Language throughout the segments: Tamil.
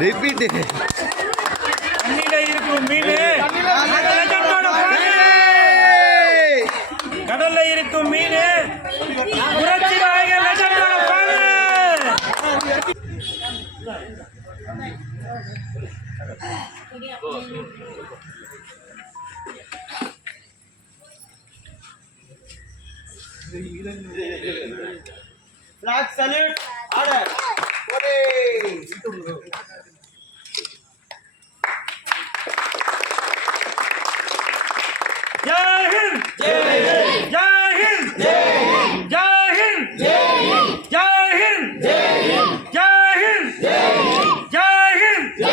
ரிப்பீட் தண்ணியில இருக்கும் மீன். கடல்ல இருக்கும் மீன் புரட்சி நாயகர் பாரு. Flag salute. Order. Jai Hind Jai Hind Jai Hind Jai Hind Jai Hind Jai Hind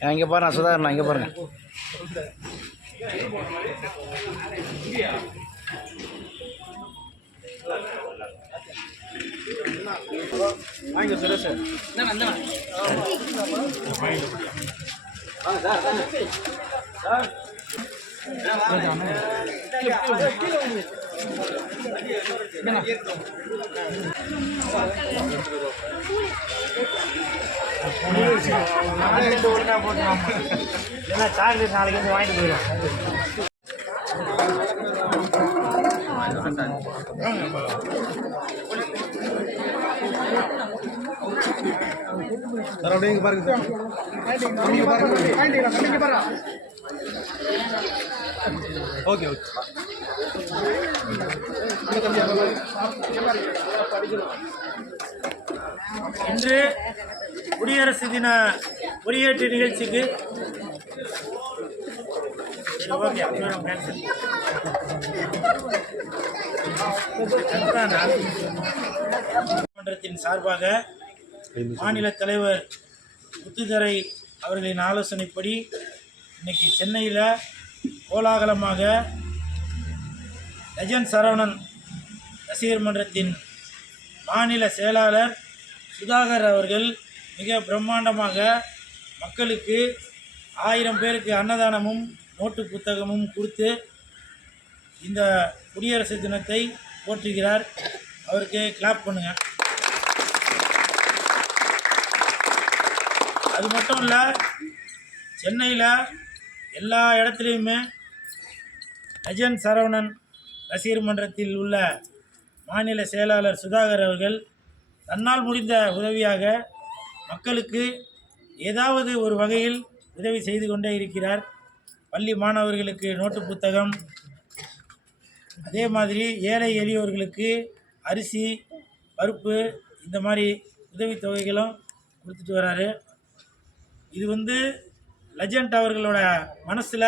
இங்கே பாருங்க சுதாகர் இங்கே பாருங்க சாக்லேட் நாளைக்கு வந்து வாங்கிட்டு போயிடும் சார் அப்படியே இங்கே பாருங்க ஓகே ஓகே இன்று குடியரசு தின குறியீட்டு நிகழ்ச்சிக்கு ஓகே, மன்றத்தின் சார்பாக மாநில தலைவர் முத்துதரை அவர்களின் ஆலோசனைப்படி இன்னைக்கு சென்னையில் கோலாகலமாக லெஜண்ட் சரவணன் ரசிகர் மன்றத்தின் மாநில செயலாளர் சுதாகர் அவர்கள் மிக பிரம்மாண்டமாக மக்களுக்கு ஆயிரம் பேருக்கு அன்னதானமும் நோட்டு புத்தகமும் கொடுத்து இந்த குடியரசு தினத்தை போற்றுகிறார். அவருக்கு கிளாப் பண்ணுங்க. அது மட்டும் இல்லை சென்னையில் எல்லா இடத்துலையுமே அஜன் சரவணன் ரசிகர் மன்றத்தில் உள்ள மாநில செயலாளர் சுதாகர் அவர்கள் தன்னால் முடிந்த உதவியாக மக்களுக்கு ஏதாவது ஒரு வகையில் உதவி செய்து கொண்டே இருக்கிறார். பள்ளி மாணவர்களுக்கு நோட்டு புத்தகம் அதே மாதிரி ஏழை எளியவர்களுக்கு அரிசி பருப்பு இந்த மாதிரி உதவித் தொகைகளும் கொடுத்துட்டு வராரு. இது வந்து லெஜண்ட் அவர்களோட மனசில்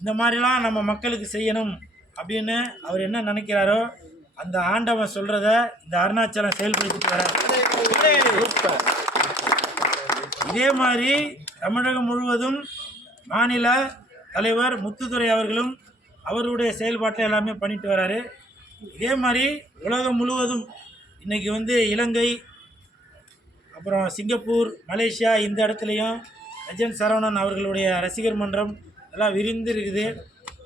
இந்த மாதிரிலாம் நம்ம மக்களுக்கு செய்யணும் அப்படின்னு அவர் என்ன நினைக்கிறாரோ அந்த ஆண்டவன் சொல்கிறத இந்த அருணாச்சலம் செயல்படுத்திட்டு வர இதே மாதிரி தமிழகம் முழுவதும் மாநில தலைவர் முத்துத்துறை அவர்களும் அவருடைய செயல்பாட்டை எல்லாமே பண்ணிட்டு வராரு இதே மாதிரி உலகம் முழுவதும் இன்றைக்கி வந்து இலங்கை அப்புறம் சிங்கப்பூர் மலேசியா இந்த இடத்துலையும் லெஜண்ட் சரவணன் அவர்களுடைய ரசிகர் மன்றம் எல்லாம் விரிந்து இருக்குது.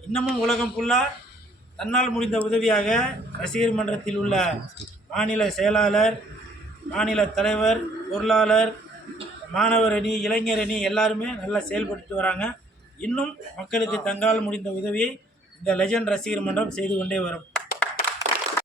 இன்னமும் உலகம் ஃபுல்லாக தன்னால் முடிந்த உதவியாக ரசிகர் மன்றத்தில் உள்ள மாநில செயலாளர் மாநில தலைவர் பொருளாளர் மாணவர் அணி இளைஞர் அணி எல்லாருமே நல்லா செயல்பட்டு வராங்க. இன்னும் மக்களுக்கு தங்களால் முடிந்த உதவியை இந்த லெஜண்ட் ரசிகர் மன்றம் செய்து கொண்டே வரும்.